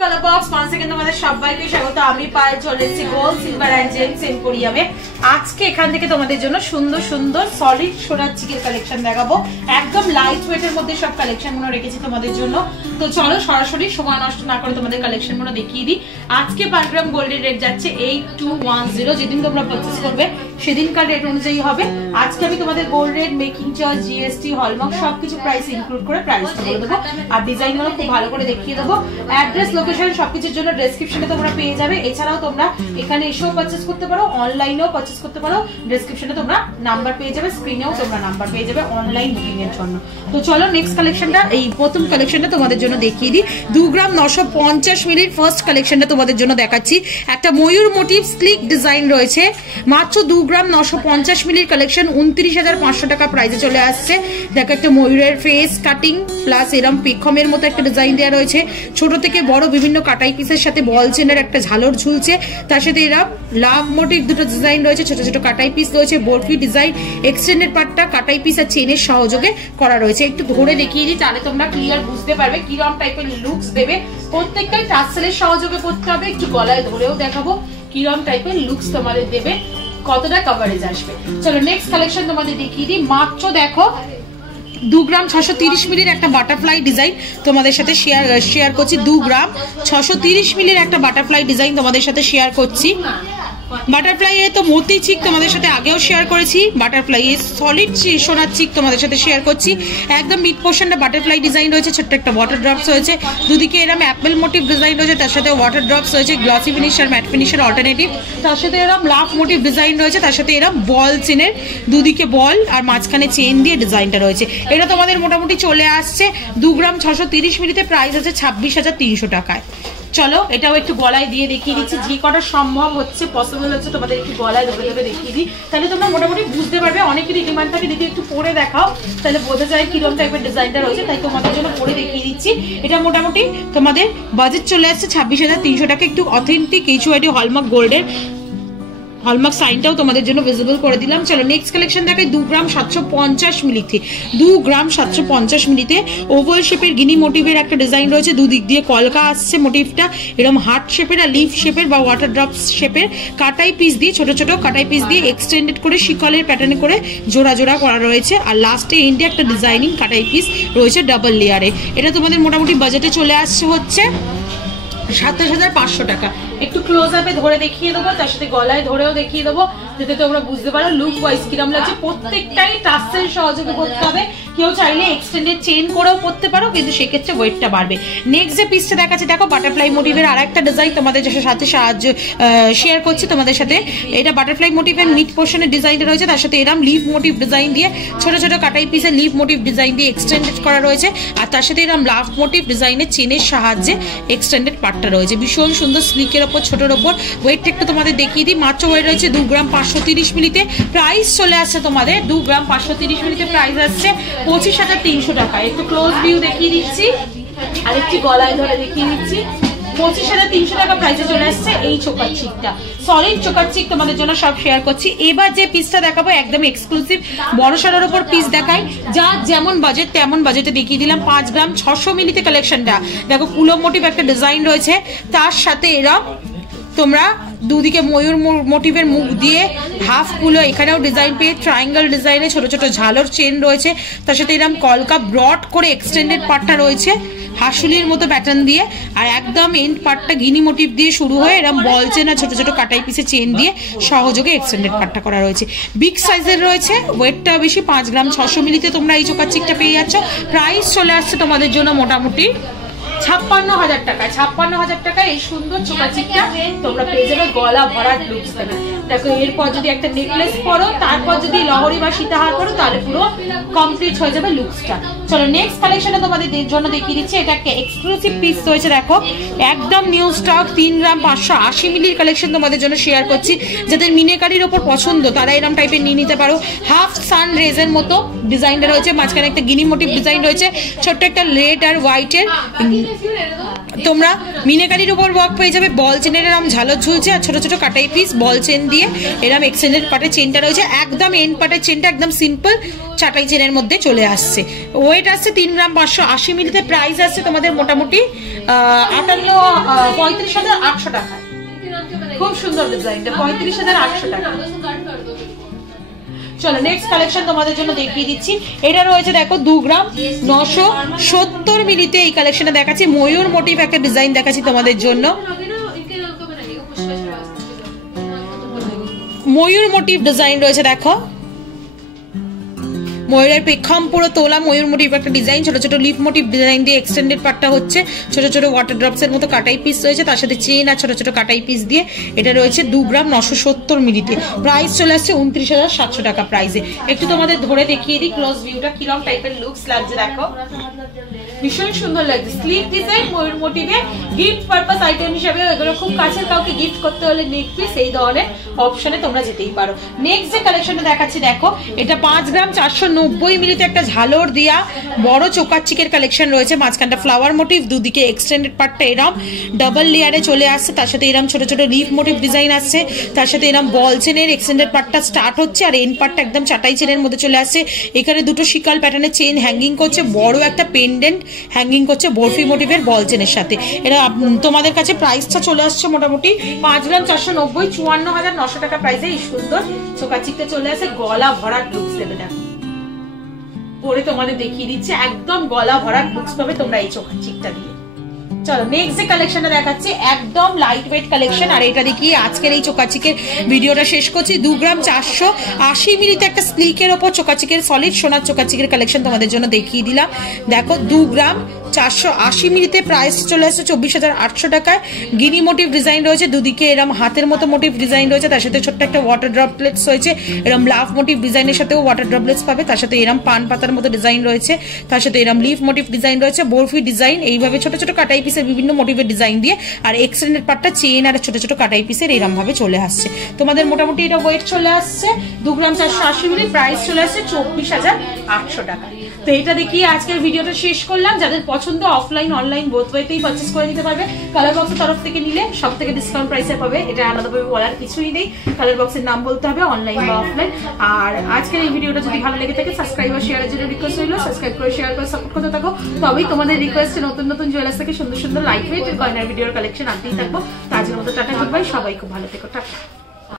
Colour box once again তোমাদের সবাইকে স্বাগত। আমি পায়ে চলে এসেছি গোল্ড সিলভার এন্ড জেমস এম্পোরিয়ামে। আজকে এখান থেকে তোমাদের জন্য সুন্দর সুন্দর সলিড সোনার চিকের কালেকশন দেখাবো। একদম লাইট ওয়েটের মধ্যে সব কালেকশনগুলো রেখেছি তোমাদের জন্য। তো চলো সরাসরি সময় নষ্ট না করে তোমাদের কালেকশনগুলো দেখিয়ে দিই। আজকে পার গ্রাম গোল্ডের রেট যাচ্ছে 8210। যেদিন তোমরা পারচেজ করবে সেদিনকার রেট অনুযায়ী হবে। আজকে আমি তোমাদের gold rate, making charge, GST, hallmark সবকিছু প্রাইস ইনক্লুড করে প্রাইসটা বলে দেবো আর ডিজাইনগুলো খুব ভালো করে দেখিয়ে দেবো। অ্যাড্রেস, লোকেশন সবকিছুর জন্য ডেসক্রিপশনে তোমরা পেয়ে যাবে। এছাড়াও তোমরা এখানে এসেও পারচেজ করতে পারো, অনলাইনেও পারচেজ করতে পারো। ডেসক্রিপশনে তোমরা নাম্বার পেয়ে যাবে, স্ক্রিনেও তোমরা নাম্বার পেয়ে যাবে অনলাইন বুকিং এর জন্য। তো চলো নেক্সট কালেকশনটা, এই প্রথম কালেকশনটা তোমাদের জন্য দেখিয়ে দিই। 2 গ্রাম 950 মিলির ফার্স্ট কালেকশনটা তোমাদের জন্য দেখাচ্ছি। একটা ময়ূর মোটিভ স্লিক ডিজাইন রয়েছে, মাত্র 2 গ্রাম 950 মিলির কালেকশন 29,500 টাকা প্রাইসে চলে আসছে। দেখো একটা ময়ূরের ফেস কাটিং প্লাস এরম পেখমের মতো একটা ডিজাইন দেওয়া রয়েছে। ছোট থেকে বড় বিভিন্ন কাটাই পিসের সাথে বল চেনের একটা ঝালর ঝুলছে, তার সাথে এরম লাভ মোটিভ দুটো ডিজাইন রয়েছে, ছোট ছোট কাটাই পিস রয়েছে, বরফি ডিজাইন, এক্সটেন্ডেড পার্টটা কাটাই পিস আর চেনের সহযোগে করা রয়েছে। একটু ধরে দেখিয়ে দিই তাহলে তোমরা ক্লিয়ার বুঝতে পারবে কিরকম টাইপের লুকস দেবে। প্রত্যেকটাই টাসেলের সহযোগে করতে হবে। একটু গলায় ধরেও দেখাবো কিরকম টাইপের লুকস তোমাদের দেবে, কতটা কভারেজ আসবে। চলো নেক্সট কালেকশন তোমাদের দেখিয়ে দিই। মাত্র দেখো 2 গ্রাম 630 মিলির একটা বাটারফ্লাই ডিজাইন তোমাদের সাথে শেয়ার করছি। 2 গ্রাম 630 মিলির একটা বাটারফ্লাই ডিজাইন তোমাদের সাথে শেয়ার করছি। বাটারফ্লাই এ তো মতি চিক তোমাদের সাথে আগেও শেয়ার করেছি। বাটারফ্লাই এ সলিড সোনার চিক তোমাদের সাথে শেয়ার করছি। একদম মিড পোর্শনটা বাটারফ্লাই ডিজাইন রয়েছে, ছোট্ট একটা ওয়াটার ড্রপস রয়েছে, দুদিকে এরকম অ্যাপেল মোটিভ ডিজাইন রয়েছে, তার সাথে ওয়াটার ড্রপস রয়েছে, গ্লসি ফিনিশ আর ম্যাট ফিনিশের অল্টারনেটিভ, তার সাথে এরকম লাভ মোটিভ ডিজাইন রয়েছে, তার সাথে এরকম বল চেনের দুদিকে বল আর মাঝখানে চেন দিয়ে ডিজাইনটা রয়েছে। এটা তোমাদের মোটামুটি চলে আসছে 2 গ্রাম 630 মিলিতে, প্রাইস আছে 26,300 টাকায়। চলো এটাও একটু গলায় দিয়ে দেখিয়ে দিচ্ছি, যে কটা সম্ভব হচ্ছে পসিবল হচ্ছে তোমাদের একটু গলায় ধরে ধরে দেখিয়ে দিই, তাহলে তোমরা মোটামুটি বুঝতে পারবে। অনেকেরই ডিমান্ড থাকে দিদি একটু পরে দেখাও, তাহলে বোঝা যায় কিরকম টাইপের ডিজাইনটা রয়েছে, তাই তোমাদের জন্য পরে দেখিয়ে দিচ্ছি। এটা মোটামুটি তোমাদের বাজেট চলে আসছে 26,300 টাকা। একটু অথেন্টিক HYD হলমার্ক গোল্ডের হলমার্ক সাইনটাও তোমাদের জন্য ভিজিবল করে দিলাম। চলো নেক্সট কালেকশন দেখাই। 2 গ্রাম 750 মিলিতে, 2 গ্রাম 750 মিলিতে ওভাল শেপের গিনি মোটিভের একটা ডিজাইন রয়েছে, দুদিক দিয়ে কলকা আসছে মোটিভটা, এরকম হার্ট শেপের আর লিফ শেপের বা ওয়াটার ড্রপস শেপের কাটাই পিস দিয়ে, ছোট ছোট কাটাই পিস দিয়ে এক্সটেন্ডেড করে শিকলের প্যাটার্নে করে জোড়া জোড়া করা রয়েছে, আর লাস্টে এন্ডে একটা ডিজাইনিং কাটাই পিস রয়েছে ডাবল লেয়ারে। এটা তোমাদের মোটামুটি বাজেটে চলে আসছে হচ্ছে 27,500 টাকা। একটু ক্লোজ আপে ধরে দেখিয়ে দেবো, তার সাথে গলায় ধরেও দেখিয়ে দেবো, যাতে তোমরা বুঝতে পারো লুক ওয়াইজ কিরম লাগছে। প্রত্যেকটাই টাসেল সহযোগে করতে হবে। কেউ চাইলে এক্সটেন্ডেড চেন করেও করতে পারো, কিন্তু সেক্ষেত্রে ওয়েটটা বাড়বে। নেক্সট যে পিসটা দেখাচ্ছে দেখো, বাটারফ্লাই মোটিভের আর একটা ডিজাইন তোমাদের সাথে শেয়ার করছি তোমাদের সাথে। এটা বাটারফ্লাই মোটিভের মিড পোর্শনের ডিজাইনটা রয়েছে, তার সাথে এরম লিভ মোটিভ ডিজাইন দিয়ে ছোট ছোট কাটাই পিসে লিভ মোটিভ ডিজাইন দিয়ে এক্সটেন্ডেড করা রয়েছে, আর তার সাথে এরম লাভ মোটিভ ডিজাইনের চেনের সাহায্যে এক্সটেন্ডেড পার্টটা রয়েছে। ভীষণ সুন্দর স্লিকের ওপর, ছোটোর ওপর। ওয়েটটা একটু তোমাদের দেখিয়ে দিই। মাত্র ওয়েট রয়েছে 2 গ্রাম 530 মিলিতে, প্রাইস চলে আসছে তোমাদের 2 গ্রাম 530 মিলিতে প্রাইস আসছে 25,300 টাকা। একটু ক্লোজ ভিউ দেখিয়ে দিচ্ছি আর একটু গলায় ধরে দেখিয়ে দিচ্ছি। 25,300 টাকা প্রাইসে চলে আসছে এই চোকার চিকটা। সলিড চোকার চিক তোমাদের জন্য সব শেয়ার করছি। এবার যে পিসটা দেখাবো একদম এক্সক্লুসিভ বড় সড়ার উপর পিস দেখাই, যা যেমন বাজেট তেমন বাজেটে দেখিয়ে দিলাম। 5 গ্রাম 600 মিলিতে কালেকশনটা দেখো, কুলো মোটিভ একটা ডিজাইন রয়েছে, তার সাথে এরা তোমরা দুদিকে ময়ূর মোটিভের মুখ দিয়ে হাফ কুলো, এখানেও ডিজাইন পেয়ে ট্রায়াঙ্গেল ডিজাইনে ছোট ছোট ঝালর চেন রয়েছে, তার সাথে এরকম কলকা ব্রড করে এক্সটেন্ডেড পার্টটা রয়েছে হাসুলির মতো প্যাটার্ন দিয়ে, আর একদম এন্ড পার্টটা গিনি মোটিভ দিয়ে শুরু হয়ে এরকম বল চেন আর ছোট ছোট কাটাই পিসে চেন দিয়ে সহযোগে এক্সটেন্ডেড পার্টটা করা রয়েছে। বিগ সাইজের রয়েছে, ওয়েটটা বেশি। 5 গ্রাম 600 মিলিতে তোমরা এই চোকার চিকটা পেয়ে যাচ্ছ। প্রাইস চলে আসছে তোমাদের জন্য মোটামুটি 56,000 টাকা। 56,000 টাকায় এই সুন্দর চোকা চিকটা তোমরা পেয়ে যাবে, গলা ভরাট লুকস দেবে। দেখো এরপর যদি একটা নেকলেস পরো, তারপর যদি লহরি বা সীতাহার পরো, তাহলে পুরো কমপ্লিট হয়ে যাবে লুকসটা। চলো নেক্সট কালেকশনে তোমাদের জন্য দেখিয়ে দিচ্ছি। এটা একটা এক্সক্লুসিভ পিস রয়েছে, দেখো একদম নিউ স্টক 3 গ্রাম 580 মিলির কালেকশন তোমাদের জন্য শেয়ার করছি। যাদের মিনেকারির ওপর পছন্দ তারা এরকম টাইপের নিয়ে নিতে পারো। হাফ সান রেজের মতো ডিজাইনটা রয়েছে, মাঝখানে একটা গিনি মোটিভ ডিজাইন রয়েছে, ছোট্ট একটা রেড আর হোয়াইটের তোমরা মিনাকারির উপর ওয়ার্ক পেয়ে যাবে, বল চেনের এরম ঝালর ঝুলছে আর ছোট ছোট কাটাই পিস বল চেন দিয়ে এরম এক্সটেন্ডেড পার্টের চেনটা রয়েছে, একদম এন্ড পার্টের চেনটা একদম সিম্পল চাটাই চেনের মধ্যে চলে আসছে। ওয়েট আসছে 3 গ্রাম 580 মিলিতে, প্রাইস আসছে তোমাদের মোটামুটি 35,800 টাকা। খুব সুন্দর ডিজাইনটা, 35,800 টাকা। চলো নেক্সট কালেকশন তোমাদের জন্য দেখিয়ে দিচ্ছি। এটা রয়েছে দেখো 2 গ্রাম 970 মিলিতে, এই কালেকশনটা দেখাচ্ছি। ময়ূর মোটিভ একটা ডিজাইন দেখাচ্ছি তোমাদের জন্য, ময়ূর মোটিভ ডিজাইন রয়েছে দেখো, ময়ূরের পেখম পুরো তোলা ময়ূর মোটিভ একটা ডিজাইন, ছোট ছোট লিফ মোটিভ ডিজাইন দিয়ে এক্সটেন্ডেড পার্টটা হচ্ছে, ছোট ছোট ওয়াটার ড্রপস এর মতো কাটাই পিস রয়েছে, তার সাথে চেন আর ছোট ছোট কাটাই পিস দিয়ে এটা রয়েছে 2 গ্রাম 970 মিলিতে, প্রাইস চলে আসছে 29,700 টাকা প্রাইসে। একটু তোমাদের ধরে দেখিয়ে দিই ক্লোজ ভিউটা কিরকম টাইপের লুকস লাগছে দেখো, ভীষণ সুন্দর লাগছে। স্লিপ ডিজাইন ময়ূর মোটিভে, গিফট পারপাস আইটেম হিসেবে এগুলো খুব কাছের কাউকে গিফট করতে হলে নেক পিস এই ধরনের অপশনে তোমরা যেতেই পারো। নেক্সট যে কালেকশনটা দেখাচ্ছি দেখো, এটা 5 গ্রাম 490 মিলিতে একটা ঝালর দিয়া বড় চোকাচিকের কালেকশন রয়েছে, মাঝখানটা ফ্লাওয়ার মোটিভ, দুদিকে এক্সটেন্ডেড পার্টটা এরম ডাবল লেয়ারে চলে আসছে, তার সাথে এরম ছোট ছোট লিফ মোটিভ ডিজাইন আসছে, তার সাথে এরম বল চেনের এক্সটেন্ডেড পার্টটা স্টার্ট হচ্ছে আর এন্ড পার্টটা একদম চাটাই চেনের মধ্যে চলে আসছে। এখানে দুটো শিকাল প্যাটার্নের চেন হ্যাঙ্গিং করছে, বড় একটা পেন্ডেন্ট হ্যাঙ্গিং করছে বরফি মোটিভের বল চেনের সাথে। এটা তোমাদের কাছে প্রাইসটা চলে আসছে মোটামুটি 5 গ্রাম 490, 54,900 টাকা প্রাইসে এই সুন্দর চোকাচিকটা চলে আসে। গলা ভরাট লুকস দেবে দেখো, পরে তোমাদের দেখিয়ে দিচ্ছে, একদম গলা ভরাট লুকস পাবে তোমরা এই চোকাচিকটা দিয়ে। চলো নেক্সট যে কালেকশনটা দেখাচ্ছি, একদম লাইট ওয়েট কালেকশন, আর এটা দেখিয়ে আজকের এই চোকাচিকের ভিডিওটা শেষ করছি। 2 গ্রাম 480 মিলিতে একটা স্লিকের ওপর চোকাচিকের সলিড সোনার চোকাচিকের কালেকশন তোমাদের জন্য দেখিয়ে দিলাম। দেখো 2 গ্রাম 480 মিলিতে, প্রাইস চলে আসছে 24,800 টাকায়। গিনি মোটিভ ডিজাইন রয়েছে, দুদিকে এরম হাতের মতো মোটিভ ডিজাইন রয়েছে, তার সাথে ছোট্ট একটা ওয়াটার ড্রপলেটস রয়েছে, এরম লাভ মোটিভ ডিজাইনের সাথেও ওয়াটার ড্রপলেটস পাবে, তার সাথে এরম পান পাতার মতো ডিজাইন রয়েছে, তার সাথে এরম লিফ মোটিভ ডিজাইন রয়েছে, বরফি ডিজাইন, এইভাবে ছোট ছোট কাটাই পিসের বিভিন্ন মোটিভের ডিজাইন দিয়ে, আর এক্সটেন্ডেড পার্টটা চেন আর ছোট ছোট কাটাই পিসের এরম ভাবে চলে আসছে। তোমাদের মোটামুটি এটা ওয়েট চলে আসছে 2 গ্রাম 480 মিলি, প্রাইস চলে আসছে 24,800 টাকা। তো এটা দেখিয়ে আজকের ভিডিওটা শেষ করলাম। যাদের পছন্দ অফলাইন অনলাইন বোথ ওয়েতেই পারচেজ করে নিতে পারবে। কালার বক্সের তরফ থেকে নিলে সব থেকে ডিসকাউন্ট প্রাইসে পাবে, এটা আলাদাভাবে বলার কিছুই নেই। কালার বক্সের নাম বলতে হবে অনলাইন বা অফলাইন। আর আজকের এই ভিডিওটা যদি ভালো লেগে থাকে সাবস্ক্রাইব আর শেয়ারের জন্য রিকোয়েস্ট রইল, সাবস্ক্রাইব করে শেয়ার করে সাপোর্ট করতে থাকো, তবেই তোমাদের রিকোয়েস্টে নতুন নতুন জুয়েলার্স থেকে সুন্দর সুন্দর লাইট ওয়েট এর গয়নার ভিডিওর কালেকশন আনতেই থাকবো। তো আজকের মতো টাটা, গুড বাই, সবাই খুব ভালো থেকো, টাটা।